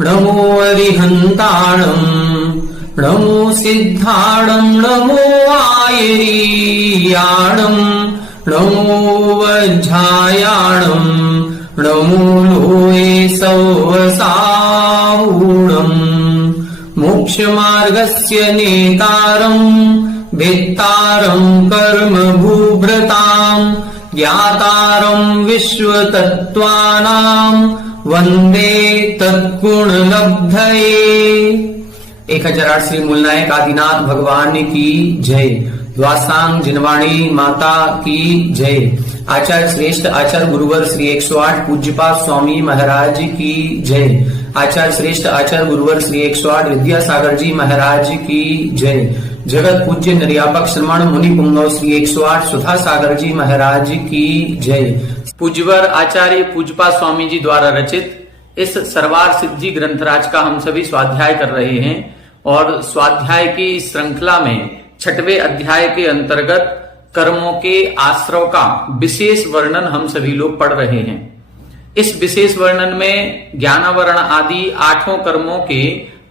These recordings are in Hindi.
नमो अरिहन्ताणम् नमो सिद्धाणम् नमो आयरीयाणम् नमो वज्झायाणम् नमो लोये सौवसावूणम् मोक्षमार्गस्य नेतारम् भेत्तारम् कर्म भूभृताम् ज्ञातारम् विश्वतत्त्वानाम् वंदे तत्गुण लब्धये। 1008 श्री मूलनायक आदिनाथ भगवान की जय। द्वासांग जिनवाणी माता की जय। आचार्य श्रेष्ठ आचार्य गुरुवर श्री 108 पूज्यपाद स्वामी महाराज की जय। आचार्य श्रेष्ठ आचार्य गुरुवर श्री 108 विद्यासागर जी महाराज की जय। जगत पूज्य निर्यापक श्रमण मुनि पुंगव श्री 108 सुधा सागर जी महाराज की जय। पूज्यवर आचार्य पूज्यपाद स्वामी जी द्वारा रचित इस सर्वार सिद्धि ग्रंथराज का हम सभी स्वाध्याय कर रहे हैं और स्वाध्याय की श्रृंखला में 6वें अध्याय के अंतर्गत कर्मों के आश्रव का विशेष वर्णन हम सभी लोग पढ़ रहे हैं। इस विशेष वर्णन में ज्ञानावरण आदि 8 कर्मों के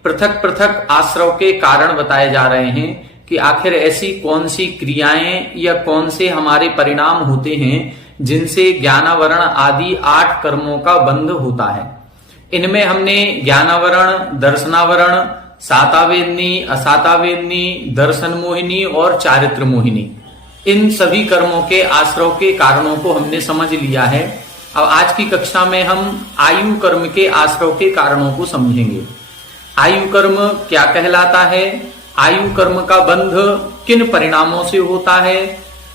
पृथक पृथक आश्रव के कारण बताए जा रहे हैं कि आखिर ऐसी कौन सी क्रियाएं या कौन से हमारे परिणाम होते हैं जिनसे ज्ञानावरण आदि 8 कर्मों का बंध होता है। इनमें हमने ज्ञानावरण, दर्शनावरण, सातावेदनी, असातावेदनी, दर्शन मोहिनी और चारित्र मोहिनी, इन सभी कर्मों के आश्रव के कारणों को हमने समझ लिया है। अब आज की कक्षा में हम आयु कर्म के आश्रव के कारणों को समझेंगे। आयु कर्म क्या कहलाता है, आयु कर्म का बंध किन परिणामों से होता है,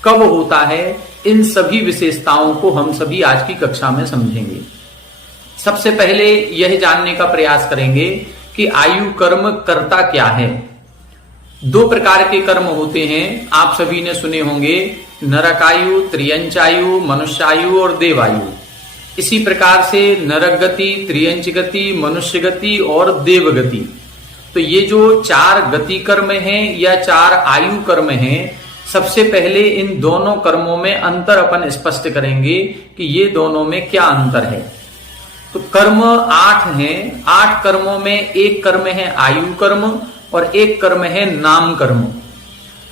कब होता है, इन सभी विशेषताओं को हम सभी आज की कक्षा में समझेंगे। सबसे पहले यह जानने का प्रयास करेंगे कि आयु कर्म करता क्या है। 2 प्रकार के कर्म होते हैं, आप सभी ने सुने होंगे, नरकायु, त्रियंचायु, मनुष्यायु और देवायु। इसी प्रकार से नरक गति, त्रियंच गति, मनुष्य गति और देव गति। तो ये जो 4 गति कर्म हैं या 4 आयु कर्म हैं, सबसे पहले इन दोनों कर्मों में अंतर अपन स्पष्ट करेंगे कि ये दोनों में क्या अंतर है। तो कर्म 8 हैं। 8 कर्मों में एक कर्म है आयु कर्म और एक कर्म है नाम कर्म।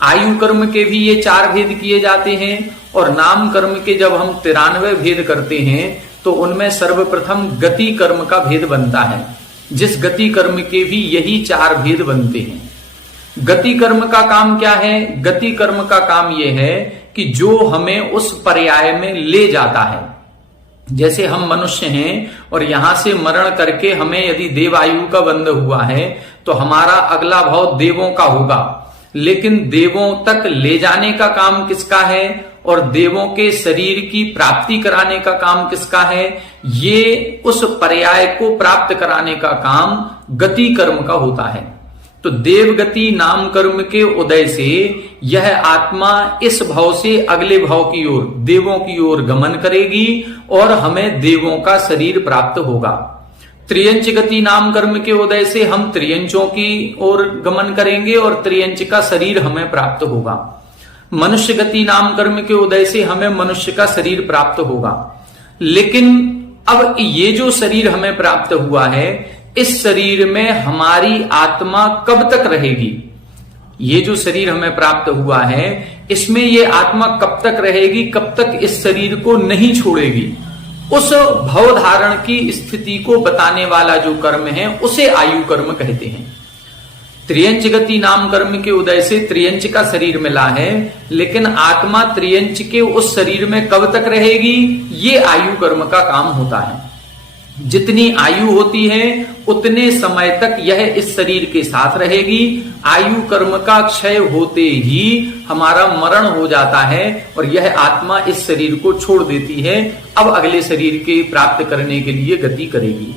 आयु कर्म के भी ये 4 भेद किए जाते हैं और नाम कर्म के जब हम 93 भेद करते हैं तो उनमें सर्वप्रथम गति कर्म का भेद बनता है, जिस गति कर्म के भी यही 4 भेद बनते हैं। गति कर्म का काम क्या है? गति कर्म का काम यह है कि जो हमें उस पर्याय में ले जाता है। जैसे हम मनुष्य हैं और यहां से मरण करके हमें यदि देवायु का बंध हुआ है तो हमारा अगला भाव देवों का होगा, लेकिन देवों तक ले जाने का काम किसका है और देवों के शरीर की प्राप्ति कराने का काम किसका है? ये उस पर्याय को प्राप्त कराने का काम गति कर्म का होता है। तो देवगति नाम कर्म के उदय से यह आत्मा इस भाव से अगले भाव की ओर, देवों की ओर गमन करेगी और हमें देवों का शरीर प्राप्त होगा। त्रियंच गति नाम कर्म के उदय से हम त्रियंचों की ओर गमन करेंगे और त्रियंच का शरीर हमें प्राप्त होगा। मनुष्य गति नाम कर्म के उदय से हमें मनुष्य का शरीर प्राप्त होगा। लेकिन अब ये जो शरीर हमें प्राप्त हुआ है, इस शरीर में हमारी आत्मा कब तक रहेगी? ये जो शरीर हमें प्राप्त हुआ है, इसमें ये आत्मा कब तक रहेगी, कब तक इस शरीर को नहीं छोड़ेगी? उस भव धारण की स्थिति को बताने वाला जो कर्म है उसे आयु कर्म कहते हैं। त्रियंच गति नाम कर्म के उदय से त्रियंच का शरीर मिला है, लेकिन आत्मा त्रियंच के उस शरीर में कब तक रहेगी, ये आयु कर्म का काम होता है। जितनी आयु होती है उतने समय तक यह इस शरीर के साथ रहेगी। आयु कर्म का क्षय होते ही हमारा मरण हो जाता है और यह आत्मा इस शरीर को छोड़ देती है, अब अगले शरीर के प्राप्त करने के लिए गति करेगी।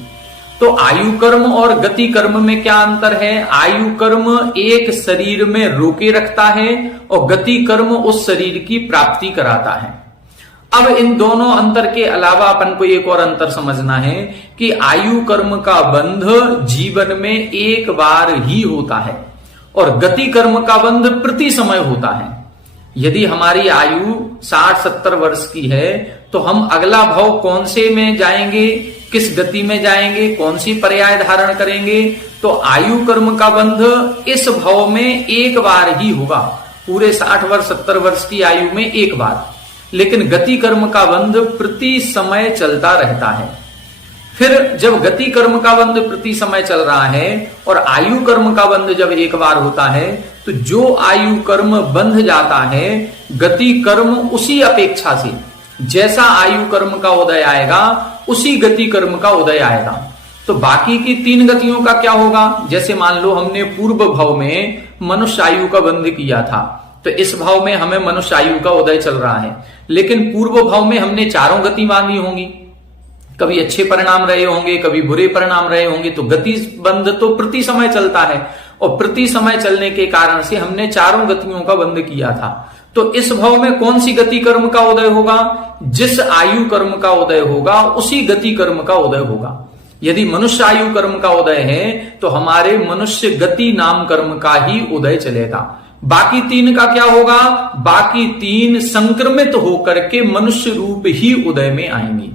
तो आयु कर्म और गति कर्म में क्या अंतर है? आयु कर्म एक शरीर में रोके रखता है और गति कर्म उस शरीर की प्राप्ति कराता है। अब इन दोनों अंतर के अलावा अपन को एक और अंतर समझना है कि आयु कर्म का बंध जीवन में एक बार ही होता है और गति कर्म का बंध प्रति समय होता है। यदि हमारी आयु 60-70 वर्ष की है तो हम अगला भाव कौन से में जाएंगे, किस गति में जाएंगे, कौन सी पर्याय धारण करेंगे? तो आयु कर्म का बंध इस भाव में एक बार ही होगा, पूरे 60 वर्ष 70 वर्ष की आयु में एक बार। लेकिन गति कर्म का बंध प्रति समय चलता रहता है। फिर जब गति कर्म का बंध प्रति समय चल रहा है और आयु कर्म का बंध जब एक बार होता है, तो जो आयु कर्म बंध जाता है, गति कर्म उसी अपेक्षा से जैसा आयु कर्म का उदय आएगा उसी गति कर्म का उदय आएगा। तो बाकी की 3 गतियों का क्या होगा? जैसे मान लो हमने पूर्व भाव में मनुष्य आयु का बंध किया था, तो इस भाव में हमें मनुष्य आयु का उदय चल रहा है, लेकिन पूर्व भाव में हमने चारों गति बांधी होंगी, कभी अच्छे परिणाम रहे होंगे, कभी बुरे परिणाम रहे होंगे, तो गति बंध तो प्रति समय चलता है और प्रति समय चलने के कारण से हमने चारों गतियों का बंध किया था। तो इस भाव में कौन सी गति कर्म का उदय होगा? जिस आयु कर्म का उदय होगा उसी गति कर्म का उदय होगा। यदि मनुष्य आयु कर्म का उदय है तो हमारे मनुष्य गति नाम कर्म का ही उदय चलेगा। बाकी 3 का क्या होगा? बाकी 3 संक्रमित होकर के मनुष्य रूप ही उदय में आएंगी।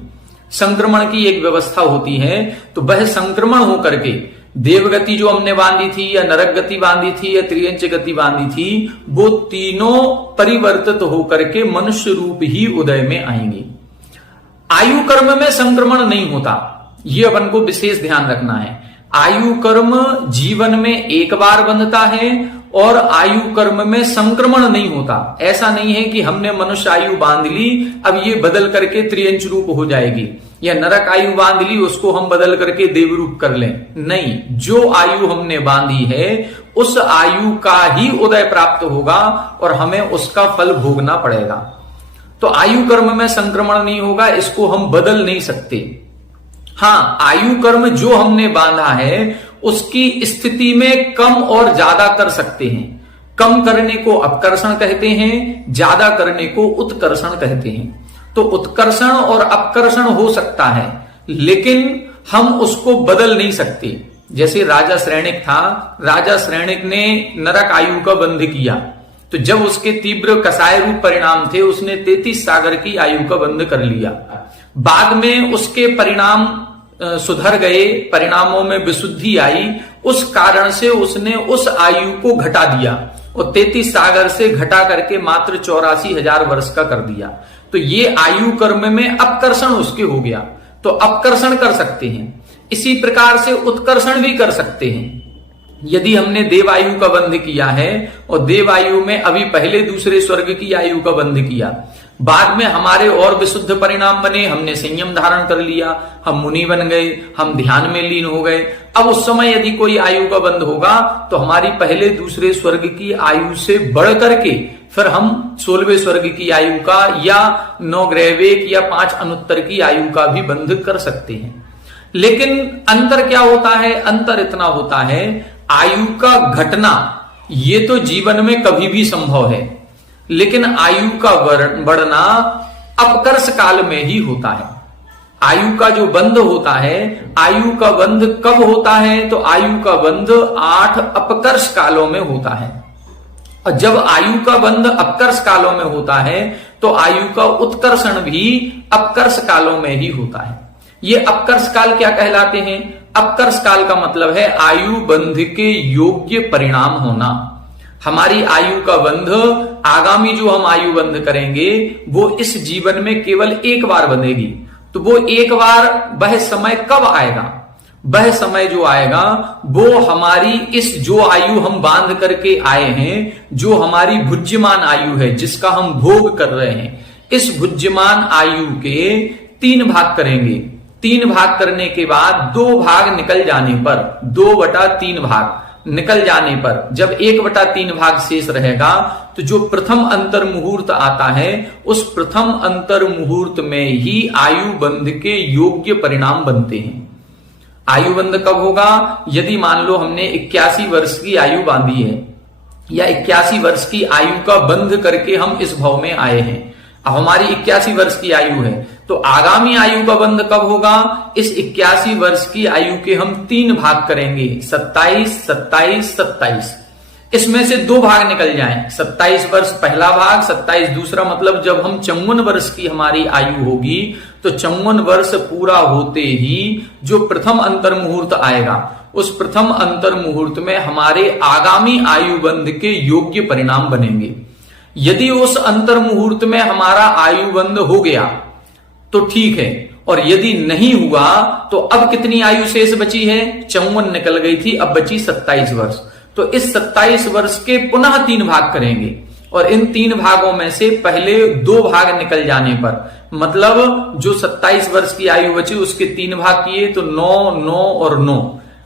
संक्रमण की एक व्यवस्था होती है, तो वह संक्रमण होकर के देवगति जो हमने बांधी थी या नरक गति बांधी थी या त्रियंच गति बांधी थी, वो तीनों परिवर्तित होकर के मनुष्य रूप ही उदय में आएंगी। आयु कर्म में संक्रमण नहीं होता, ये अपन को विशेष ध्यान रखना है। आयु कर्म जीवन में एक बार बंधता है और आयु कर्म में संक्रमण नहीं होता। ऐसा नहीं है कि हमने मनुष्य आयु बांध ली, अब ये बदल करके त्रियंच रूप हो जाएगी, या नरक आयु बांध ली उसको हम बदल करके देव रूप कर लें। नहीं, जो आयु हमने बांधी है उस आयु का ही उदय प्राप्त होगा और हमें उसका फल भोगना पड़ेगा। तो आयु कर्म में संक्रमण नहीं होगा, इसको हम बदल नहीं सकते। हाँ, आयु कर्म जो हमने बांधा है उसकी स्थिति में कम और ज्यादा कर सकते हैं। कम करने को अपकर्षण कहते हैं, ज्यादा करने को उत्कर्षण कहते हैं। तो उत्कर्षण और अपकर्षण हो सकता है, लेकिन हम उसको बदल नहीं सकते। जैसे राजा श्रेणिक था, राजा श्रेणिक ने नरक आयु का बंध किया, तो जब उसके तीव्र कसाय रूप परिणाम थे उसने 33 सागर की आयु का बंध कर लिया। बाद में उसके परिणाम सुधर गए, परिणामों में विशुद्धि आई, उस कारण से उसने उस आयु को घटा दिया और 33 सागर से घटा करके मात्र 84,000 वर्ष का कर दिया। तो ये आयु कर्म में अपकर्षण उसके हो गया। तो अपकर्षण कर सकते हैं, इसी प्रकार से उत्कर्षण भी कर सकते हैं। यदि हमने देवायु का बंध किया है और देवायु में अभी पहले दूसरे स्वर्ग की आयु का बंध किया, बाद में हमारे और विशुद्ध परिणाम बने, हमने संयम धारण कर लिया, हम मुनि बन गए, हम ध्यान में लीन हो गए। अब उस समय यदि कोई आयु का बंध होगा तो हमारी पहले दूसरे स्वर्ग की आयु से बढ़ करके फिर हम 16वें स्वर्ग की आयु का या 9 ग्रहवेक या 5 अनुत्तर की आयु का भी बंध कर सकते हैं। लेकिन अंतर क्या होता है? अंतर इतना होता है, आयु का घटना ये तो जीवन में कभी भी संभव है, लेकिन आयु का बढ़ना अपकर्ष काल में ही होता है। आयु का जो बंध होता है, आयु का बंध कब होता है? तो आयु का बंध 8 अपकर्ष कालों में होता है। और जब आयु का बंध अपकर्ष कालों में होता है तो आयु का उत्कर्षण भी अपकर्ष कालों में ही होता है। ये अपकर्ष काल क्या कहलाते हैं? अपकर्ष काल का मतलब है आयु बंध के योग्य परिणाम होना। हमारी आयु का बंध, आगामी जो हम आयु बंध करेंगे वो इस जीवन में केवल एक बार बंधेगी। तो वो एक बार वह समय कब आएगा? वह समय जो आएगा वो हमारी इस जो आयु हम बांध करके आए हैं, जो हमारी भुज्यमान आयु है जिसका हम भोग कर रहे हैं, इस भुज्यमान आयु के 3 भाग करेंगे। 3 भाग करने के बाद 2 भाग निकल जाने पर, 2/3 भाग निकल जाने पर जब 1/3 भाग शेष रहेगा, तो जो प्रथम अंतर मुहूर्त आता है, उस प्रथम अंतर मुहूर्त में ही आयु बंध के योग्य परिणाम बनते हैं। आयु बंध कब होगा? यदि मान लो हमने 81 वर्ष की आयु बांधी है, या 81 वर्ष की आयु का बंध करके हम इस भव में आए हैं। अब हमारी 81 वर्ष की आयु है, तो आगामी आयु का बंध कब होगा? इस 81 वर्ष की आयु के हम 3 भाग करेंगे, 27, 27, 27। इसमें से 2 भाग निकल जाएं, 27 वर्ष पहला भाग, 27 दूसरा। मतलब जब हम 54 वर्ष की हमारी आयु होगी, तो 54 वर्ष पूरा होते ही जो प्रथम अंतर मुहूर्त आएगा, उस प्रथम अंतर मुहूर्त में हमारे आगामी आयु बंध के योग्य परिणाम बनेंगे। यदि उस अंतर मुहूर्त में हमारा आयु बंध हो गया तो ठीक है, और यदि नहीं हुआ तो अब कितनी आयु शेष बची है? 54 निकल गई थी, अब बची 27 वर्ष। तो इस 27 वर्ष के पुनः 3 भाग करेंगे, और इन 3 भागों में से पहले 2 भाग निकल जाने पर, मतलब जो 27 वर्ष की आयु बची उसके 3 भाग किए, तो 9, 9 और 9।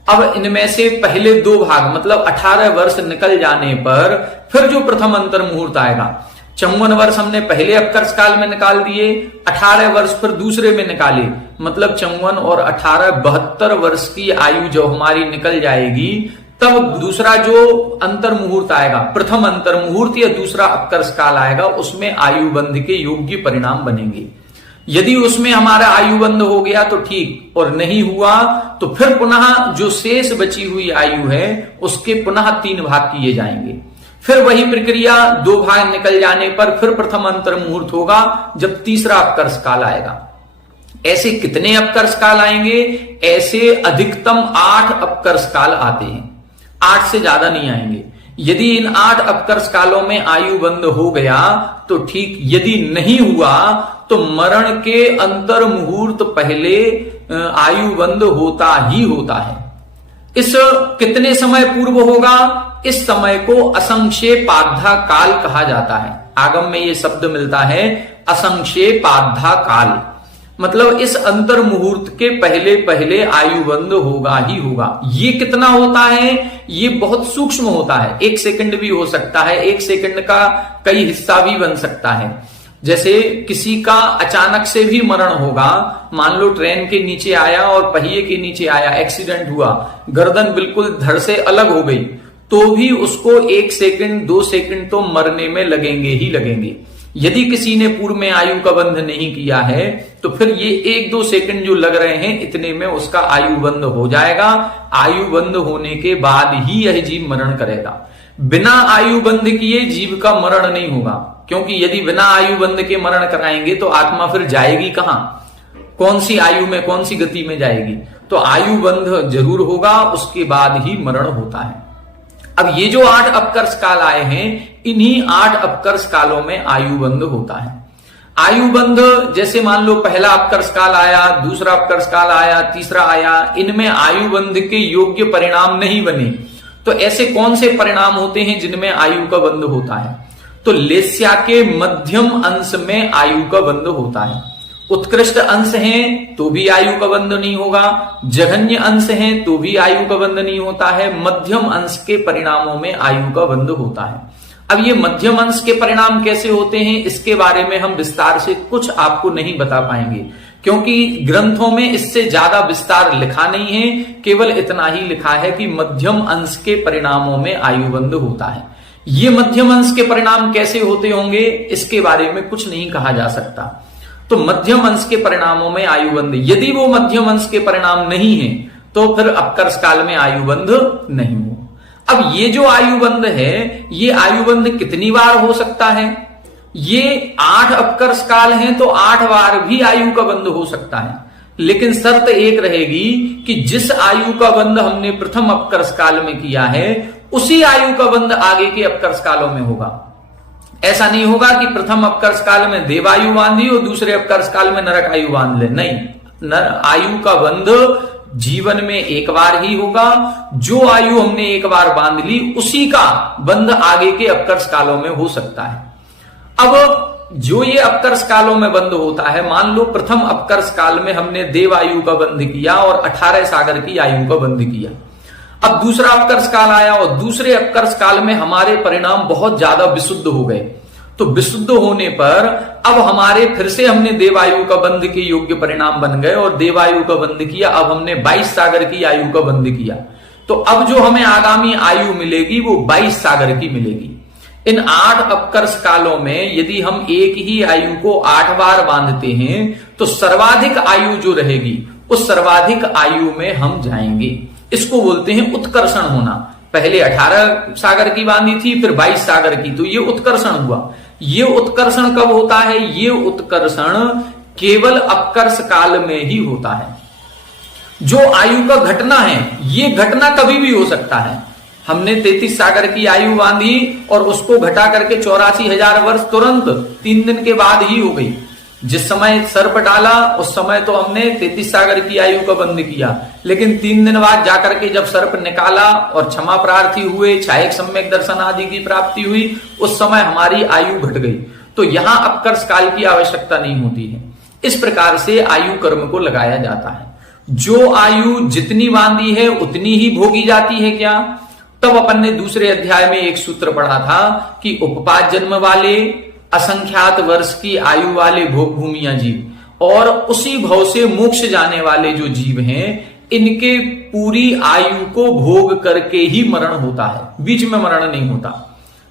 अब इनमें से पहले 2 भाग मतलब 18 वर्ष निकल जाने पर फिर जो प्रथम अंतर मुहूर्त आएगा, 54 वर्ष हमने पहले अपकर्ष काल में निकाल दिए, 18 वर्ष फिर दूसरे में निकाले, मतलब 54 और 18 72 वर्ष की आयु जो हमारी निकल जाएगी, तब दूसरा जो अंतर मुहूर्त आएगा, प्रथम अंतर मुहूर्त या दूसरा अपकर्ष काल आएगा, उसमें आयु बंध के योग्य परिणाम बनेंगे। यदि उसमें हमारा आयु बंध हो गया तो ठीक, और नहीं हुआ तो फिर पुनः जो शेष बची हुई आयु है उसके पुनः 3 भाग किए जाएंगे। फिर वही प्रक्रिया, 2 भाग निकल जाने पर फिर प्रथम अंतर मुहूर्त होगा, जब तीसरा अपकर्ष काल आएगा। ऐसे कितने अपकर्ष काल आएंगे? ऐसे अधिकतम 8 अपकर्ष काल आते हैं, 8 से ज्यादा नहीं आएंगे। यदि इन 8 अपकर्ष कालों में आयु बंध हो गया तो ठीक, यदि नहीं हुआ तो मरण के अंतर मुहूर्त पहले आयु बंध होता ही होता है। इस कितने समय पूर्व होगा? इस समय को असंक्षेपाद्धा काल कहा जाता है। आगम में यह शब्द मिलता है, असंक्षेपाद्धा काल। मतलब इस अंतर मुहूर्त के पहले पहले आयु बंध होगा ही होगा। ये कितना होता है? ये बहुत सूक्ष्म होता है, 1 सेकंड भी हो सकता है, 1 सेकंड का कई हिस्सा भी बन सकता है। जैसे किसी का अचानक से भी मरण होगा, मान लो ट्रेन के नीचे आया और पहिए के नीचे आया, एक्सीडेंट हुआ, गर्दन बिल्कुल धड़ से अलग हो गई, तो भी उसको 1 सेकंड 2 सेकंड तो मरने में लगेंगे ही लगेंगे। यदि किसी ने पूर्व में आयु का बंध नहीं किया है तो फिर ये 1-2 सेकंड जो लग रहे हैं, इतने में उसका आयु बंध हो जाएगा। आयु बंध होने के बाद ही यह जीव मरण करेगा। बिना आयु बंध किए जीव का मरण नहीं होगा, क्योंकि यदि बिना आयु बंध के मरण कराएंगे तो आत्मा फिर जाएगी कहां? कौन सी आयु में, कौन सी गति में जाएगी? तो आयु बंध जरूर होगा, उसके बाद ही मरण होता है। अब ये जो 8 अपकर्ष काल आए हैं, इन्हीं 8 अपकर्ष कालों में आयु बंध होता है। आयु बंध जैसे मान लो पहला अपकर्ष काल आया, दूसरा अपकर्ष काल आया, तीसरा आया, इनमें आयु बंध के योग्य परिणाम नहीं बने, तो ऐसे कौन से परिणाम होते हैं जिनमें आयु का बंध होता है? तो लेस्या के मध्यम अंश में आयु का बंध होता है। उत्कृष्ट अंश हैं तो भी आयु का बंध नहीं होगा, जघन्य अंश हैं तो भी आयु का बंध नहीं होता है, मध्यम अंश के परिणामों में आयु का बंध होता है। अब ये मध्यम अंश के परिणाम कैसे होते हैं, इसके बारे में हम विस्तार से कुछ आपको नहीं बता पाएंगे, क्योंकि ग्रंथों में इससे ज्यादा विस्तार लिखा नहीं है। केवल इतना ही लिखा है कि मध्यम अंश के परिणामों में आयु बंध होता है। ये मध्यम अंश के परिणाम कैसे होते होंगे, इसके बारे में कुछ नहीं कहा जा सकता। तो मध्यम अंश के परिणामों में आयु बंध, यदि वो मध्यम अंश के परिणाम नहीं है तो फिर अपकर्ष काल में आयु बंध नहीं हो। अब ये जो आयु बंध है, ये आयु बंध कितनी बार हो सकता है? ये 8 अपकर्ष काल हैं तो 8 बार भी आयु का बंध हो सकता है, लेकिन शर्त एक रहेगी कि जिस आयु का बंध हमने प्रथम अपकर्ष काल में किया है, उसी आयु का बंध आगे के अपकर्ष कालों में होगा। ऐसा नहीं होगा कि प्रथम अपकर्ष काल में देवायु बांधी और दूसरे अपकर्ष काल में नरक आयु बांध ले, नहीं। आयु का बंध जीवन में एक बार ही होगा। जो आयु हमने एक बार बांध ली, उसी का बंध आगे के अपकर्ष कालों में हो सकता है। अब जो ये अपकर्ष कालों में बंध होता है, मान लो प्रथम अपकर्ष काल में हमने देव आयु का बंध किया और 18 सागर की आयु का बंध किया। अब दूसरा अपकर्ष काल आया और दूसरे अपकर्ष काल में हमारे परिणाम बहुत ज्यादा विशुद्ध हो गए। तो विशुद्ध होने पर अब हमारे फिर से हमने देवायु का बंध के योग्य परिणाम बन गए और देवायु का बंध किया। अब हमने 22 सागर की आयु का बंध किया। तो अब जो हमें आगामी आयु मिलेगी वो 22 सागर की मिलेगी। इन 8 अपकर्ष कालों में यदि हम एक ही आयु को 8 बार बांधते हैं तो सर्वाधिक आयु जो रहेगी उस सर्वाधिक आयु में हम जाएंगे। इसको बोलते हैं उत्कर्षण होना। पहले 18 सागर की बांधी थी, फिर 22 सागर की, तो ये उत्कर्षण हुआ। ये उत्कर्षण कब होता है? ये उत्कर्षण केवल अपकर्ष काल में ही होता है। जो आयु का घटना है, ये घटना कभी भी हो सकता है। हमने 33 सागर की आयु बांधी और उसको घटा करके 84,000 वर्ष तुरंत 3 दिन के बाद ही हो गई। जिस समय सर्प डाला उस समय तो हमने 33 सागर की आयु का बंध किया, लेकिन 3 दिन बाद जाकर के जब सर्प निकाला और क्षमा प्रार्थी हुए, छायक सम्यक दर्शन आदि की प्राप्ति हुई, उस समय हमारी आयु घट गई। तो यहां अपकर्ष काल की आवश्यकता नहीं होती है। इस प्रकार से आयु कर्म को लगाया जाता है। जो आयु जितनी बांधी है उतनी ही भोगी जाती है क्या? तब अपन ने दूसरे अध्याय में एक सूत्र पढ़ा था कि उपपात जन्म वाले असंख्यात वर्ष की आयु वाले भोग भूमिया जीव और उसी भव से मोक्ष जाने वाले जो जीव हैं, इनके पूरी आयु को भोग करके ही मरण होता है, बीच में मरण नहीं होता।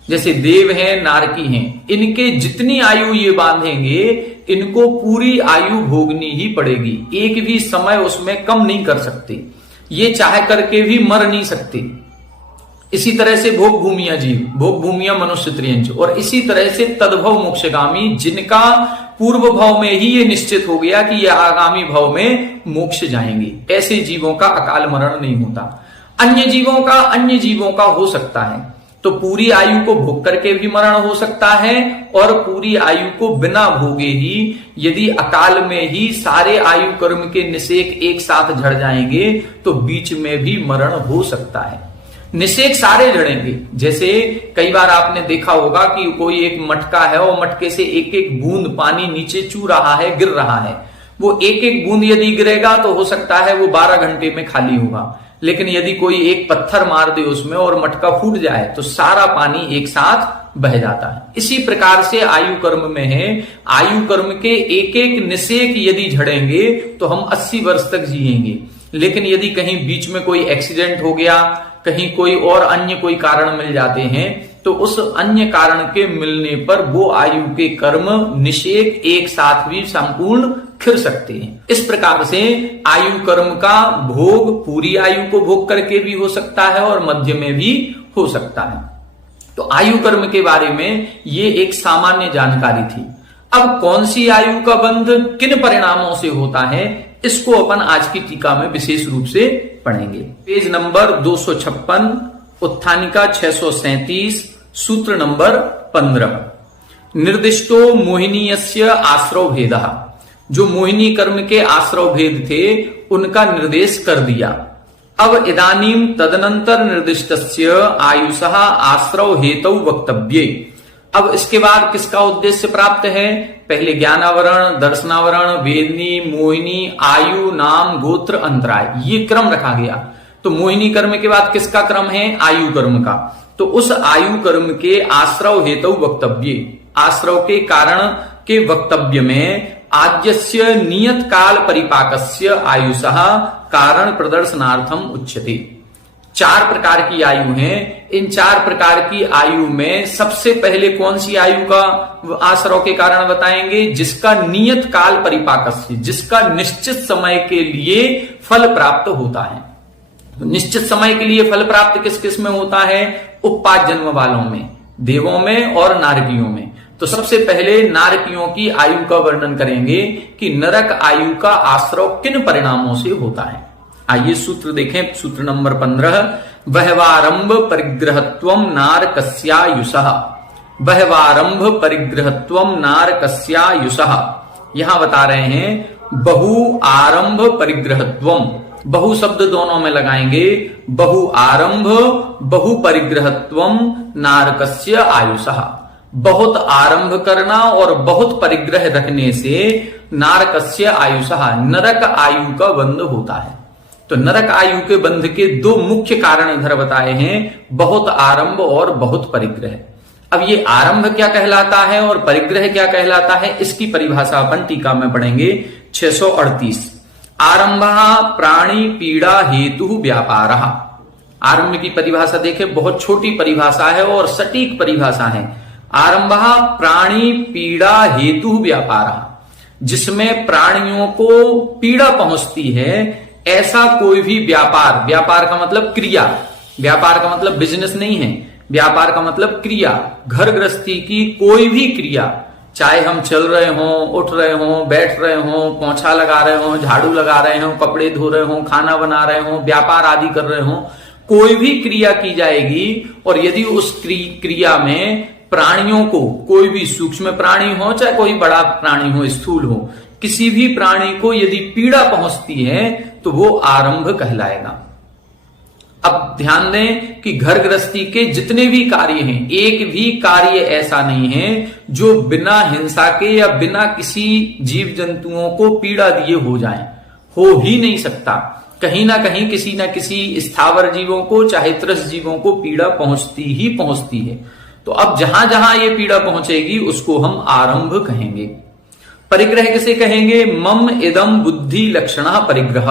जैसे देव हैं, नारकी हैं, इनके जितनी आयु ये बांधेंगे इनको पूरी आयु भोगनी ही पड़ेगी। एक भी समय उसमें कम नहीं कर सकते, ये चाहे करके भी मर नहीं सकते। इसी तरह से भोग भूमिया जीव, भोग भूमिया मनुष्य त्रियंच, और इसी तरह से तद्भव मोक्षगामी, जिनका पूर्व भाव में ही ये निश्चित हो गया कि ये आगामी भाव में मोक्ष जाएंगे, ऐसे जीवों का अकाल मरण नहीं होता। अन्य जीवों का हो सकता है। तो पूरी आयु को भोग करके भी मरण हो सकता है और पूरी आयु को बिना भोगे ही, यदि अकाल में ही सारे आयु कर्म के निषेक एक साथ झड़ जाएंगे तो बीच में भी मरण हो सकता है। निषेक सारे झड़ेंगे। जैसे कई बार आपने देखा होगा कि कोई एक मटका है और मटके से एक एक बूंद पानी नीचे चू रहा है, गिर रहा है। वो एक एक बूंद यदि गिरेगा तो हो सकता है वो 12 घंटे में खाली होगा, लेकिन यदि कोई एक पत्थर मार दे उसमें और मटका फूट जाए तो सारा पानी एक साथ बह जाता है। इसी प्रकार से आयु कर्म में है। आयु कर्म के एक एक निषेक यदि झड़ेंगे तो हम 80 वर्ष तक जिएंगे, लेकिन यदि कहीं बीच में कोई एक्सीडेंट हो गया, कहीं कोई और अन्य कोई कारण मिल जाते हैं, तो उस अन्य कारण के मिलने पर वो आयु के कर्म निषेक एक साथ भी संपूर्ण खिर सकते हैं। इस प्रकार से आयु कर्म का भोग पूरी आयु को भोग करके भी हो सकता है और मध्य में भी हो सकता है। तो आयु कर्म के बारे में ये एक सामान्य जानकारी थी। अब कौन सी आयु का बंध किन परिणामों से होता है, इसको अपन आज की टीका में विशेष रूप से पढ़ेंगे। पेज नंबर 256, उत्थानिका 637, सूत्र नंबर 15। निर्दिष्टो मोहिनीयस्य आश्रव भेदः, जो मोहिनी कर्म के आश्रव भेद थे उनका निर्देश कर दिया। अब इदानीम तदनंतर निर्दिष्टस्य आयुषः आश्रव हेतु वक्तव्ये। अब इसके बाद किसका उद्देश्य प्राप्त है? पहले ज्ञानावरण, दर्शनावरण, वेदनी, मोहिनी, आयु, नाम, गोत्र, अंतराय, ये क्रम रखा गया। तो मोहिनी कर्म के बाद किसका क्रम है? आयु कर्म का। तो उस आयु कर्म के आश्रव हेतु वक्तव्य, आश्रव के कारण के वक्तव्य में आद्यस्य नियत काल परिपाकस्य आयुषः कारण प्रदर्शनार्थम उच्यते। 4 प्रकार की आयु हैं। इन 4 प्रकार की आयु में सबसे पहले कौन सी आयु का आश्रव के कारण बताएंगे? जिसका नियत काल परिपाकस्य, जिसका निश्चित समय के लिए फल प्राप्त होता है। तो निश्चित समय के लिए फल प्राप्त किस किस में होता है? उपपात जन्म वालों में, देवों में और नारकियों में। तो सबसे पहले नारकियों की आयु का वर्णन करेंगे कि नरक आयु का आश्रव किन परिणामों से होता है। आइए सूत्र देखें, सूत्र नंबर 15। बहवारंभ परिग्रहत्वम नारकस्यायुषः, बहवारंभ परिग्रहत्वम नारकस्यायुषः। यहां बता रहे हैं बहु आरंभ परिग्रहत्वम, बहु शब्द दोनों में लगाएंगे। बहु आरंभ बहु परिग्रहत्वम नारकस्य आयुषः। बहुत आरंभ करना और बहुत परिग्रह रखने से नारकस्य आयुषः, नरक आयु का बंध होता है। तो नरक आयु के बंध के दो मुख्य कारण इधर बताए हैं, बहुत आरंभ और बहुत परिग्रह। अब ये आरंभ क्या कहलाता है और परिग्रह क्या कहलाता है, इसकी परिभाषा अपन टीका में पढ़ेंगे। 638 आरंभ प्राणी पीड़ा हेतु व्यापारः। आरंभ की परिभाषा देखें, बहुत छोटी परिभाषा है और सटीक परिभाषा है। आरंभ प्राणी पीड़ा हेतु व्यापारः, जिसमें प्राणियों को पीड़ा पहुंचती है ऐसा कोई भी व्यापार, व्यापार का मतलब क्रिया, व्यापार का मतलब बिजनेस नहीं है, व्यापार का मतलब क्रिया, घर गृहस्थी की कोई भी क्रिया, चाहे हम चल रहे हों, उठ रहे हों, बैठ रहे हों, पोंछा लगा रहे हों, झाड़ू लगा रहे हों, कपड़े धो रहे हों, खाना बना रहे हों, व्यापार आदि कर रहे हों, कोई भी क्रिया की जाएगी और यदि उस क्रिया में प्राणियों को, कोई भी सूक्ष्म प्राणी हो चाहे कोई बड़ा प्राणी हो, स्थूल हो, किसी भी प्राणी को यदि पीड़ा पहुंचती है तो वो आरंभ कहलाएगा। अब ध्यान दें कि घर गृहस्थी के जितने भी कार्य हैं, एक भी कार्य ऐसा नहीं है जो बिना हिंसा के या बिना किसी जीव जंतुओं को पीड़ा दिए हो जाए, हो ही नहीं सकता। कहीं ना कहीं किसी ना किसी स्थावर जीवों को चाहे त्रस्त जीवों को पीड़ा पहुंचती ही पहुंचती है। तो अब जहां जहां ये पीड़ा पहुंचेगी उसको हम आरंभ कहेंगे। परिग्रह किसे कहेंगे? मम इदम बुद्धि लक्षण परिग्रह।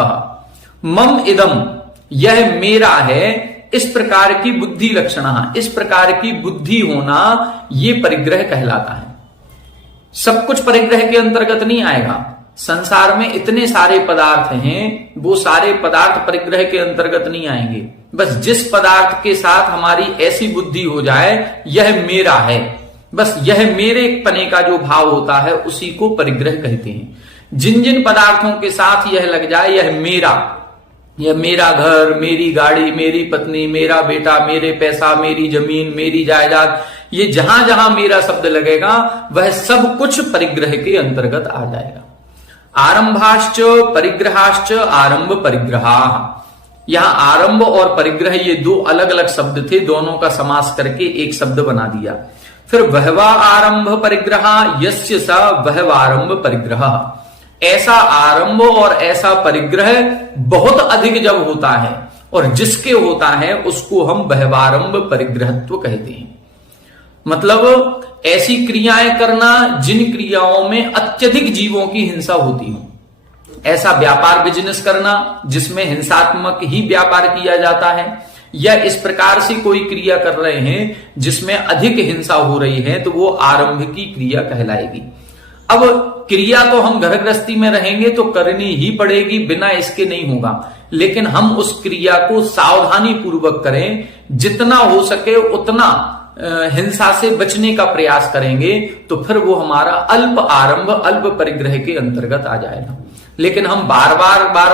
मम इदम, यह मेरा है, इस प्रकार की बुद्धि लक्षण, इस प्रकार की बुद्धि होना, ये परिग्रह कहलाता है। सब कुछ परिग्रह के अंतर्गत नहीं आएगा। संसार में इतने सारे पदार्थ हैं, वो सारे पदार्थ परिग्रह के अंतर्गत नहीं आएंगे। बस जिस पदार्थ के साथ हमारी ऐसी बुद्धि हो जाए यह मेरा है, बस यह मेरे पने का जो भाव होता है उसी को परिग्रह कहते हैं। जिन जिन पदार्थों के साथ यह लग जाए यह मेरा घर, मेरी गाड़ी, मेरी पत्नी, मेरा बेटा, मेरे पैसा, मेरी जमीन, मेरी जायदाद, ये जहां जहां मेरा शब्द लगेगा वह सब कुछ परिग्रह के अंतर्गत आ जाएगा। आरंभाश्च परिग्रहाश्च आरंभ परिग्रहा। यहां आरंभ और परिग्रह ये दो अलग अलग शब्द थे, दोनों का समास करके एक शब्द बना दिया। फिर वहवा आरंभ परिग्रहा यस्य स वहवारंभ परिग्रह। ऐसा आरंभ और ऐसा परिग्रह बहुत अधिक जब होता है और जिसके होता है उसको हम वहवारंभ परिग्रहत्व कहते हैं। मतलब ऐसी क्रियाएं करना जिन क्रियाओं में अत्यधिक जीवों की हिंसा होती हो, ऐसा व्यापार बिजनेस करना जिसमें हिंसात्मक ही व्यापार किया जाता है, या इस प्रकार से कोई क्रिया कर रहे हैं जिसमें अधिक हिंसा हो रही है तो वो आरंभ की क्रिया कहलाएगी। अब क्रिया तो हम घर गृहस्थी में रहेंगे तो करनी ही पड़ेगी, बिना इसके नहीं होगा, लेकिन हम उस क्रिया को सावधानी पूर्वक करें, जितना हो सके उतना हिंसा से बचने का प्रयास करेंगे तो फिर वो हमारा अल्प आरंभ अल्प परिग्रह के अंतर्गत आ जाएगा। लेकिन हम बार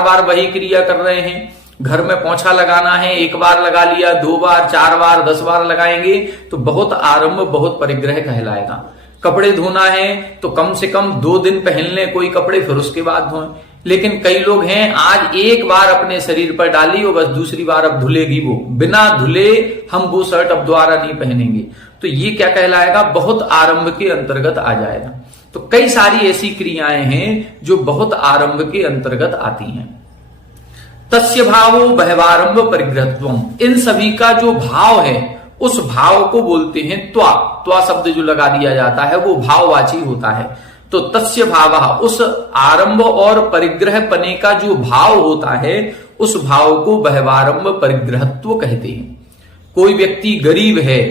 बार वही क्रिया कर रहे हैं। घर में पोंछा लगाना है, एक बार लगा लिया, 2 बार, 4 बार, 10 बार लगाएंगे तो बहुत आरंभ बहुत परिग्रह कहलाएगा। कपड़े धोना है तो कम से कम 2 दिन पहन लें कोई कपड़े, फिर उसके बाद धोएं। लेकिन कई लोग हैं आज एक बार अपने शरीर पर डाली और बस दूसरी बार अब धुलेगी वो, बिना धुले हम वो शर्ट अब दोबारा नहीं पहनेंगे, तो ये क्या कहलाएगा? बहुत आरंभ के अंतर्गत आ जाएगा। तो कई सारी ऐसी क्रियाएं हैं जो बहुत आरंभ के अंतर्गत आती हैं। तस्य भावो बहवारंभ परिग्रहत्वम। इन सभी का जो भाव है उस भाव को बोलते हैं त्वा। त्वा शब्द जो लगा दिया जाता है वो भाववाची होता है। तो तस्य भावः, उस आरंभ और परिग्रह पने का जो भाव होता है उस भाव को बहवारंभ परिग्रहत्व कहते हैं। कोई व्यक्ति गरीब है,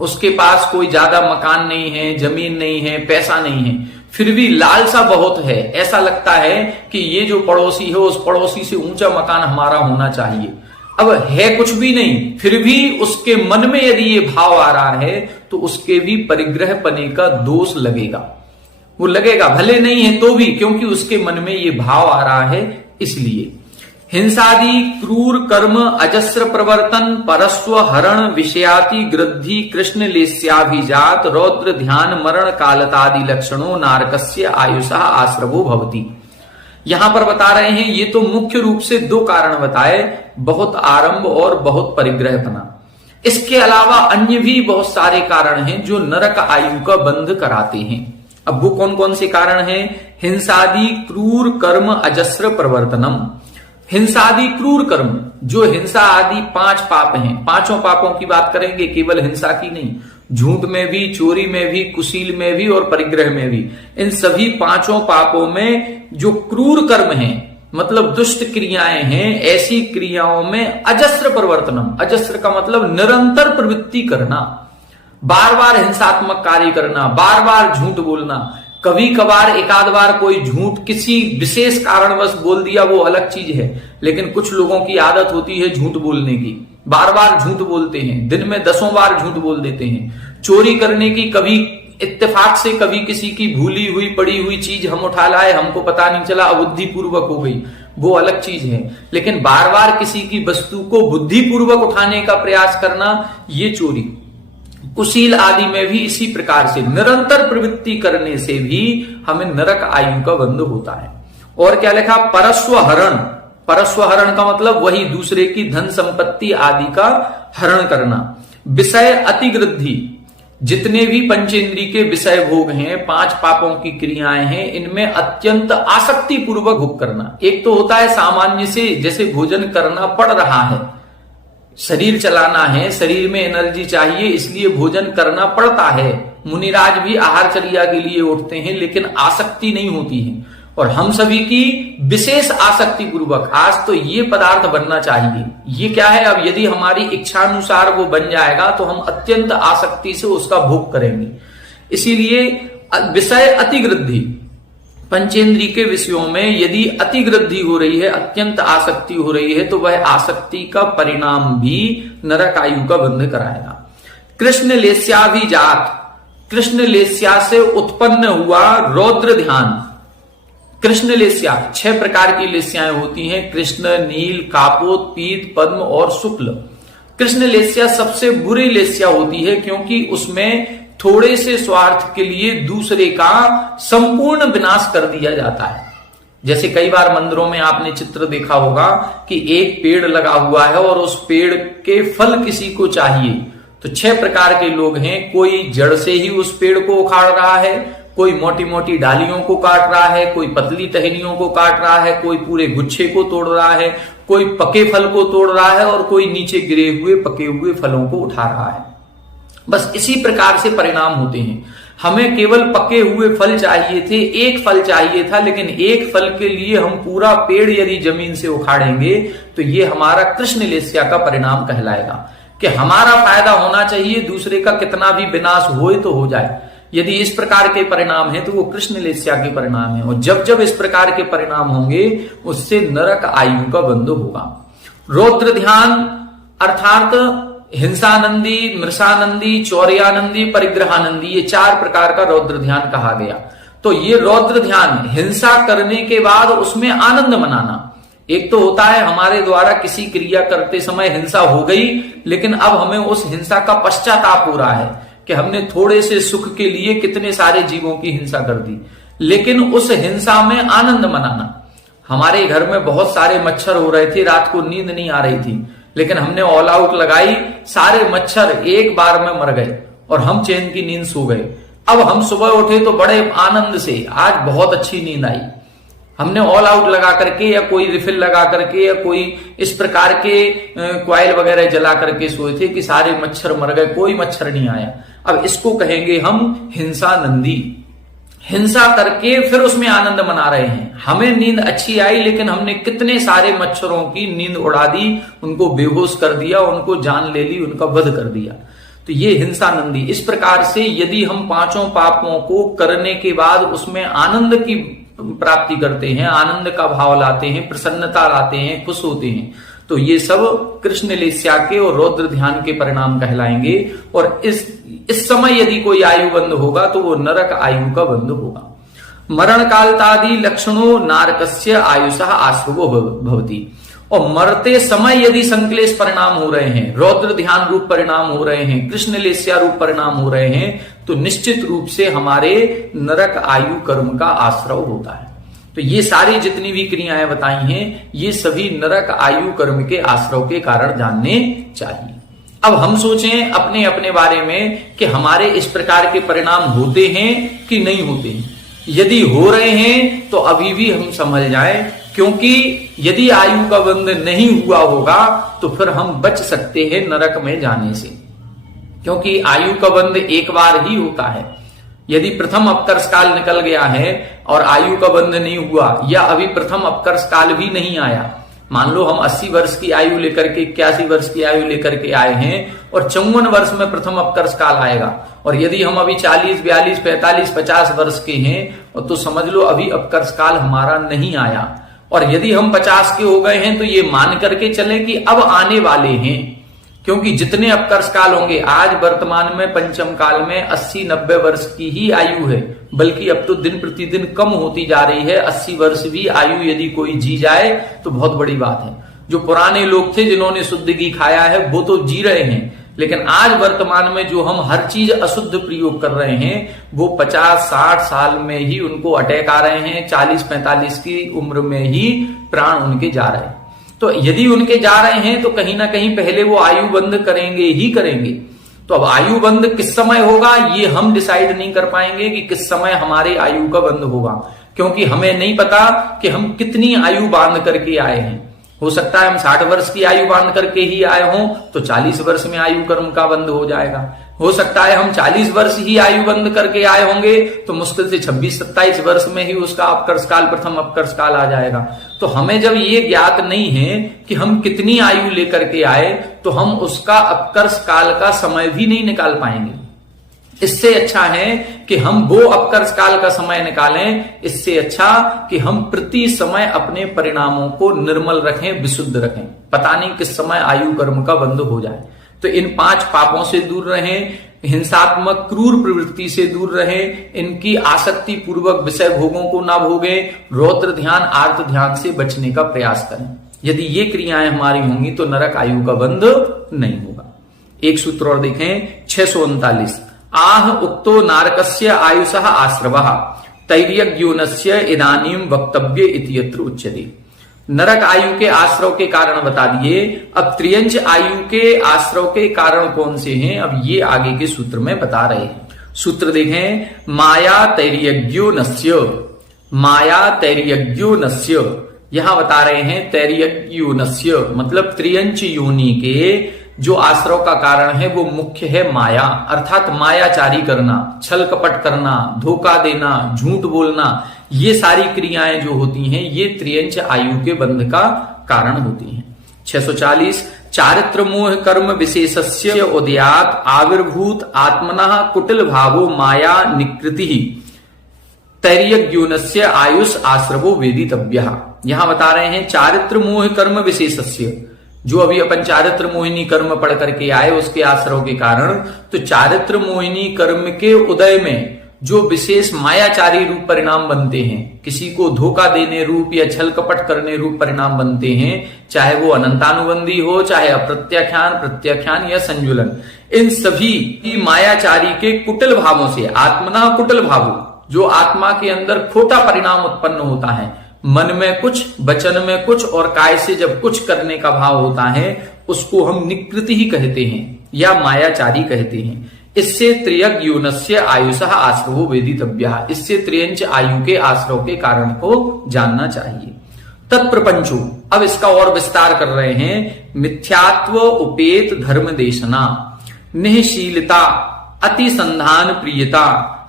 उसके पास कोई ज्यादा मकान नहीं है, जमीन नहीं है, पैसा नहीं है, फिर भी लालसा बहुत है, ऐसा लगता है कि ये जो पड़ोसी है उस पड़ोसी से ऊंचा मकान हमारा होना चाहिए। अब है कुछ भी नहीं, फिर भी उसके मन में यदि ये भाव आ रहा है तो उसके भी परिग्रह पने का दोष लगेगा। वो लगेगा, भले नहीं है तो भी, क्योंकि उसके मन में ये भाव आ रहा है। इसलिए हिंसादि क्रूर कर्म अजस्र प्रवर्तन परस्व हरण विषयाति गृद्धि कृष्ण लेस्याभिजात रौद्र ध्यान मरण कालतादि लक्षणों नारकस्य आयुषः आश्रवो भवति। यहां पर बता रहे हैं, ये तो मुख्य रूप से 2 कारण बताए, बहुत आरंभ और बहुत परिग्रह बना। इसके अलावा अन्य भी बहुत सारे कारण हैं जो नरक आयु का बंध कराते हैं। अब वो कौन कौन से कारण हैं? हिंसादि क्रूर कर्म अजस्र प्रवर्तनम। हिंसादि क्रूर कर्म, जो हिंसा आदि 5 पाप हैं, 5 पापों की बात करेंगे, केवल हिंसा की नहीं, झूठ में भी, चोरी में भी, कुशील में भी और परिग्रह में भी। इन सभी 5 पापों में जो क्रूर कर्म हैं, मतलब दुष्ट क्रियाएं हैं, ऐसी क्रियाओं में अजस्र प्रवर्तनम, अजस्र का मतलब निरंतर प्रवृत्ति करना, बार बार हिंसात्मक कार्य करना, बार बार झूठ बोलना। कभी कभार एक आध बार कोई झूठ किसी विशेष कारणवश बोल दिया, वो अलग चीज है, लेकिन कुछ लोगों की आदत होती है झूठ बोलने की, बार बार झूठ बोलते हैं, दिन में 10 बार झूठ बोल देते हैं। चोरी करने की, कभी इत्तेफाक से कभी किसी की भूली हुई पड़ी हुई चीज हम उठा लाए, हमको पता नहीं चला, अबुद्धिपूर्वक हो गई, वो अलग चीज है। लेकिन बार बार किसी की वस्तु को बुद्धिपूर्वक उठाने का प्रयास करना, ये चोरी। कुशील आदि में भी इसी प्रकार से निरंतर प्रवृत्ति करने से भी हमें नरक आयु का बंध होता है। और क्या लिखा? परस्वहरण। परस्वहरण का मतलब वही दूसरे की धन संपत्ति आदि का हरण करना। विषय अतिवृद्धि, जितने भी पंचेंद्री के विषय भोग हैं, 5 पापों की क्रियाएं हैं, इनमें अत्यंत आसक्ति पूर्वक भोग करना। एक तो होता है सामान्य से, जैसे भोजन करना पड़ रहा है, शरीर चलाना है, शरीर में एनर्जी चाहिए, इसलिए भोजन करना पड़ता है। मुनिराज भी आहारचर्या के लिए उठते हैं, लेकिन आसक्ति नहीं होती है। और हम सभी की विशेष आसक्ति पूर्वक आज तो ये पदार्थ बनना चाहिए, ये क्या है, अब यदि हमारी इच्छानुसार वो बन जाएगा तो हम अत्यंत आसक्ति से उसका भोग करेंगे। इसीलिए विषय अतिवृद्धि, पंचेंद्री के विषयों में यदि अतिवृद्धि हो रही है, अत्यंत आसक्ति हो रही है, तो वह आसक्ति का परिणाम भी नरक आयु का बंध कराएगा। कृष्ण लेस्याभिजात, कृष्ण लेस्या से उत्पन्न हुआ रौद्र ध्यान। कृष्ण लेस्या 6 प्रकार की लेस्याएं होती हैं, कृष्ण, नील, कापोत, पीत, पद्म और शुक्ल। कृष्ण लेस्या सबसे बुरी लेस्या होती है, क्योंकि उसमें थोड़े से स्वार्थ के लिए दूसरे का संपूर्ण विनाश कर दिया जाता है। जैसे कई बार मंदिरों में आपने चित्र देखा होगा कि एक पेड़ लगा हुआ है और उस पेड़ के फल किसी को चाहिए, तो 6 प्रकार के लोग हैं। कोई जड़ से ही उस पेड़ को उखाड़ रहा है, कोई मोटी मोटी डालियों को काट रहा है, कोई पतली टहनियों को काट रहा है, कोई पूरे गुच्छे को तोड़ रहा है, कोई पके फल को तोड़ रहा है और कोई नीचे गिरे हुए पके हुए फलों को उठा रहा है। बस इसी प्रकार से परिणाम होते हैं। हमें केवल पके हुए फल चाहिए थे, एक फल चाहिए था, लेकिन एक फल के लिए हम पूरा पेड़ यदि जमीन से उखाड़ेंगे तो ये हमारा कृष्ण लेस्या का परिणाम कहलाएगा कि हमारा फायदा होना चाहिए, दूसरे का कितना भी विनाश होए तो हो जाए। यदि इस प्रकार के परिणाम है तो वो कृष्ण लेस्या के परिणाम है, और जब जब इस प्रकार के परिणाम होंगे उससे नरक आयु का बंध होगा। रौद्र ध्यान अर्थात हिंसानंदी, मृषानंदी, चौर्यानंदी, परिग्रहानंदी, ये 4 प्रकार का रौद्र ध्यान कहा गया। तो ये रौद्र ध्यान हिंसा करने के बाद उसमें आनंद मनाना। एक तो होता है हमारे द्वारा किसी क्रिया करते समय हिंसा हो गई, लेकिन अब हमें उस हिंसा का पश्चाताप हो रहा है कि हमने थोड़े से सुख के लिए कितने सारे जीवों की हिंसा कर दी, लेकिन उस हिंसा में आनंद मनाना। हमारे घर में बहुत सारे मच्छर हो रहे थे, रात को नींद नहीं आ रही थी, लेकिन हमने ऑल आउट लगाई, सारे मच्छर एक बार में मर गए और हम चैन की नींद सो गए। अब हम सुबह उठे तो बड़े आनंद से, आज बहुत अच्छी नींद आई। हमने ऑल आउट लगा करके या कोई रिफिल लगा करके या कोई इस प्रकार के क्वाइल वगैरह जला करके सोए थे कि सारे मच्छर मर गए, कोई मच्छर नहीं आया। अब इसको कहेंगे हम हिंसानंदी। हिंसा करके फिर उसमें आनंद मना रहे हैं। हमें नींद अच्छी आई, लेकिन हमने कितने सारे मच्छरों की नींद उड़ा दी, उनको बेहोश कर दिया, उनको जान ले ली, उनका वध कर दिया। तो ये हिंसानंदी। इस प्रकार से यदि हम 5 पापों को करने के बाद उसमें आनंद की प्राप्ति करते हैं, आनंद का भाव लाते हैं, प्रसन्नता लाते हैं, खुश होते हैं, तो ये सब कृष्ण लेस्या के और रौद्र ध्यान के परिणाम कहलाएंगे। और इस समय यदि कोई आयु बंध होगा तो वो नरक आयु का बंध होगा। मरण कालतादि लक्षणों नारकस्य आयुषः आश्रवो भवति। और मरते समय यदि संक्लेश परिणाम हो रहे हैं, रौद्र ध्यान रूप परिणाम हो रहे हैं, कृष्ण लेस्या रूप परिणाम हो रहे हैं, तो निश्चित रूप से हमारे नरक आयु कर्म का आश्रव होता है। तो ये सारी जितनी भी क्रियाएं बताई हैं, ये सभी नरक आयु कर्म के आश्रव के कारण जानने चाहिए। अब हम सोचें अपने अपने बारे में कि हमारे इस प्रकार के परिणाम होते हैं कि नहीं होते हैं। यदि हो रहे हैं तो अभी भी हम समझ जाएं, क्योंकि यदि आयु का बंध नहीं हुआ होगा तो फिर हम बच सकते हैं नरक में जाने से, क्योंकि आयु का बंध एक बार ही होता है। यदि प्रथम अपकर्ष काल निकल गया है और आयु का बंध नहीं हुआ, या अभी प्रथम अपकर्ष काल भी नहीं आया, मान लो हम 80 वर्ष की आयु लेकर के 81 वर्ष की आयु लेकर के आए हैं और 54 वर्ष में प्रथम अपकर्ष काल आएगा, और यदि हम अभी 40, 42, 45, 50 वर्ष के हैं तो समझ लो अभी अपकर्ष काल हमारा नहीं आया। और यदि हम 50 के हो गए हैं तो ये मान करके चले कि अब आने वाले हैं, क्योंकि जितने अपकर्ष काल होंगे, आज वर्तमान में पंचम काल में 80-90 वर्ष की ही आयु है, बल्कि अब तो दिन प्रतिदिन कम होती जा रही है। 80 वर्ष भी आयु यदि कोई जी जाए तो बहुत बड़ी बात है। जो पुराने लोग थे जिन्होंने शुद्ध घी खाया है वो तो जी रहे हैं, लेकिन आज वर्तमान में जो हम हर चीज अशुद्ध प्रयोग कर रहे हैं वो 50-60 साल में ही उनको अटैक आ रहे हैं, 40-45 की उम्र में ही प्राण उनके जा रहे हैं। तो यदि उनके जा रहे हैं तो कहीं ना कहीं पहले वो आयु बंद करेंगे ही करेंगे। तो अब आयु बंद किस समय होगा ये हम डिसाइड नहीं कर पाएंगे कि किस समय हमारे आयु का बंद होगा, क्योंकि हमें नहीं पता कि हम कितनी आयु बांध करके आए हैं। हो सकता है हम 60 वर्ष की आयु बांध करके ही आए हों तो 40 वर्ष में आयु कर्म का बंद हो जाएगा। हो सकता है हम 40 वर्ष ही आयु बंद करके आए होंगे तो मुश्किल से 26-27 वर्ष में ही उसका अपकर्ष काल, प्रथम अपकर्ष काल आ जाएगा। तो हमें जब ये ज्ञात नहीं है कि हम कितनी आयु लेकर के आए तो हम उसका अपकर्ष काल का समय भी नहीं निकाल पाएंगे। इससे अच्छा है कि हम वो अपकर्ष काल का समय निकालें, इससे अच्छा कि हम प्रति समय अपने परिणामों को निर्मल रखें, विशुद्ध रखें। पता नहीं किस समय आयु कर्म का बंध हो जाए। तो इन 5 पापों से दूर रहें, हिंसात्मक क्रूर प्रवृत्ति से दूर रहें, इनकी आसक्ति पूर्वक विषय भोगों को ना भोगें, रौद्र ध्यान, आर्त ध्यान से बचने का प्रयास करें। यदि ये क्रियाएं हमारी होंगी तो नरक आयु का बंध नहीं होगा। एक सूत्र और देखें, 639, आह उक्तो नारकस्य आयुषः आश्रवः तैर्यज्ञोनस्य इदानीं वक्तव्य इति यत्र उच्यते। नरक आयु के आश्रव के कारण बता दिए। अब त्रियंच आयु के आश्रव के कारण कौन से हैं, अब ये आगे के सूत्र में बता रहे हैं। सूत्र देखें, माया तैर्यज्ञोनस्य, माया तैर्यज्ञोनस्य, यहां बता रहे हैं तैर्यज्ञोनस्य मतलब त्रियंच योनि के जो आश्रव का कारण है वो मुख्य है माया, अर्थात मायाचारी करना, छल कपट करना, धोखा देना, झूठ बोलना, ये सारी क्रियाएं जो होती हैं ये त्रियंच आयु के बंध का कारण होती हैं। 640, चारित्र मोह कर्म विशेषस्य उदयात आविर्भूत आत्मनः कुटिल भावो माया निकृति तैर्यज्ञोनस्य आयुष आश्रवो वेदितव्यः। यहां बता रहे हैं चारित्र मोह कर्म विशेषस्य, जो अभी अपन चारित्र मोहिनी कर्म पढ़ करके आए उसके आश्रव के कारण, तो चारित्र मोहिनी कर्म के उदय में जो विशेष मायाचारी रूप परिणाम बनते हैं, किसी को धोखा देने रूप या छल कपट करने रूप परिणाम बनते हैं, चाहे वो अनंतानुबंधी हो, चाहे अप्रत्याख्यान, प्रत्याख्यान या संजुलन, इन सभी मायाचारी के कुटिल भावों से, आत्मना कुटिल भावो, जो आत्मा के अंदर खोटा परिणाम उत्पन्न होता है, मन में कुछ, वचन में कुछ और काय से जब कुछ करने का भाव होता है उसको हम निकृति ही कहते हैं या मायाचारी कहते हैं। इससे त्रियज्ञोनस्य आयुषः आश्रवो वेदितव्यः, इससे त्रियंच आयु के आश्रव के कारण को जानना चाहिए। तत्प्रपंचो, अब इसका और विस्तार कर रहे हैं, मिथ्यात्व उपेत धर्म देशना, निःशीलता, अतिसंधान प्रियता,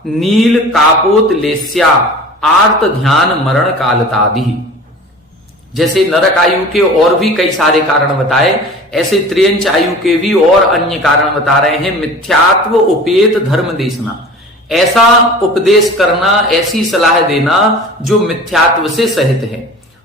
नील कापोत लेस्या, आर्त ध्यान मरण कालतादि। जैसे नरक आयु के और भी कई सारे कारण बताए, ऐसे त्रियंच आयु के भी और अन्य कारण बता रहे हैं। मिथ्यात्व उपेत धर्म देशना, ऐसा उपदेश करना, ऐसी सलाह देना जो मिथ्यात्व से सहित है,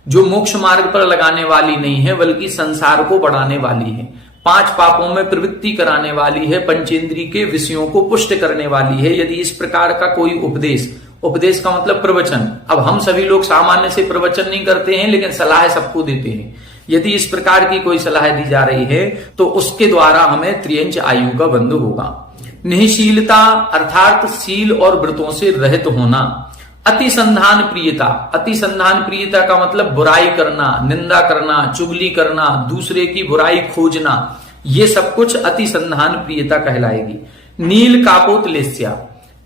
जो मोक्ष मार्ग पर लगाने वाली नहीं है बल्कि संसार को बढ़ाने वाली है, 5 पापों में प्रवृत्ति कराने वाली है, पंचेंद्री के विषयों को पुष्ट करने वाली है। यदि इस प्रकार का कोई उपदेश, उपदेश का मतलब प्रवचन, अब हम सभी लोग सामान्य से प्रवचन नहीं करते हैं लेकिन सलाह सबको देते हैं, यदि इस प्रकार की कोई सलाह दी जा रही है तो उसके द्वारा हमें त्रियंच आयु का बंध होगा। निःशीलता अर्थात सील और व्रतों से रहित होना। अतिसंधान प्रियता, अतिसंधान प्रियता का मतलब बुराई करना, निंदा करना, चुगली करना, दूसरे की बुराई खोजना, ये सब कुछ अतिसंधान प्रियता कहलाएगी। नील कापोतलेस्या,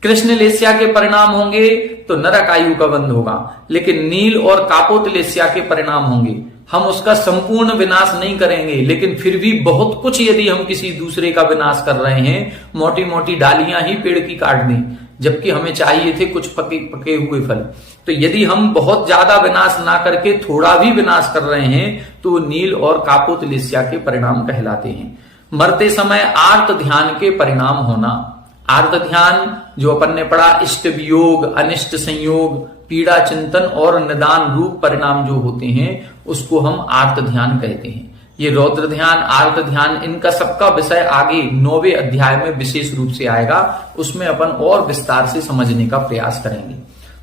कृष्ण लेस्या के परिणाम होंगे तो नरक आयु का बंध होगा, लेकिन नील और कापोतलेस्या के परिणाम होंगे। हम उसका संपूर्ण विनाश नहीं करेंगे, लेकिन फिर भी बहुत कुछ यदि हम किसी दूसरे का विनाश कर रहे हैं, मोटी मोटी डालियां ही पेड़ की काट दें, जबकि हमें चाहिए थे कुछ पके हुए फल, तो यदि हम बहुत ज्यादा विनाश ना करके थोड़ा भी विनाश कर रहे हैं तो नील और कापोतलेस्या के परिणाम कहलाते हैं। मरते समय आर्त ध्यान के परिणाम होना। आर्त ध्यान जो अपन ने पढ़ा, इष्ट वियोग, अनिष्ट संयोग, पीड़ा चिंतन और निदान रूप परिणाम जो होते हैं उसको हम आर्त ध्यान कहते हैं। ये रौद्र ध्यान, आर्त ध्यान, इनका सबका विषय आगे 9वें अध्याय में विशेष रूप से आएगा, उसमें अपन और विस्तार से समझने का प्रयास करेंगे।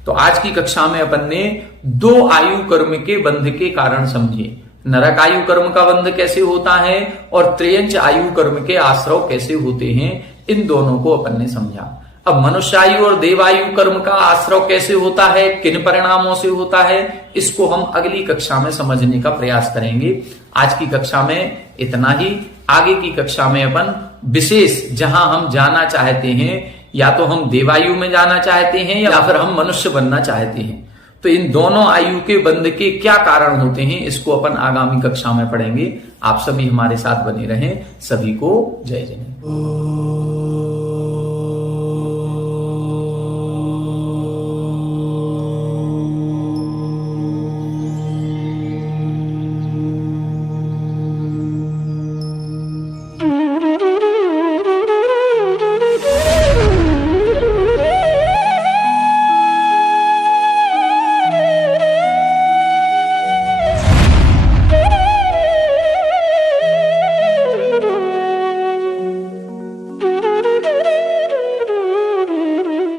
तो आज की कक्षा में अपन ने 2 आयु कर्म के बंध के कारण समझे। नरक आयु कर्म का बंध कैसे होता है और त्रयंच आयु कर्म के आश्रव कैसे होते हैं, इन दोनों को अपन ने समझा। अब मनुष्यायु और देवायु कर्म का आश्रव कैसे होता है, किन परिणामों से होता है, इसको हम अगली कक्षा में समझने का प्रयास करेंगे। आज की कक्षा में इतना ही। आगे की कक्षा में अपन विशेष जहां हम जाना चाहते हैं, या तो हम देवायु में जाना चाहते हैं या फिर हम मनुष्य बनना चाहते हैं, तो इन दोनों आयु के बंध के क्या कारण होते हैं, इसको अपन आगामी कक्षा में पढ़ेंगे। आप सभी हमारे साथ बने रहें। सभी को जय जय।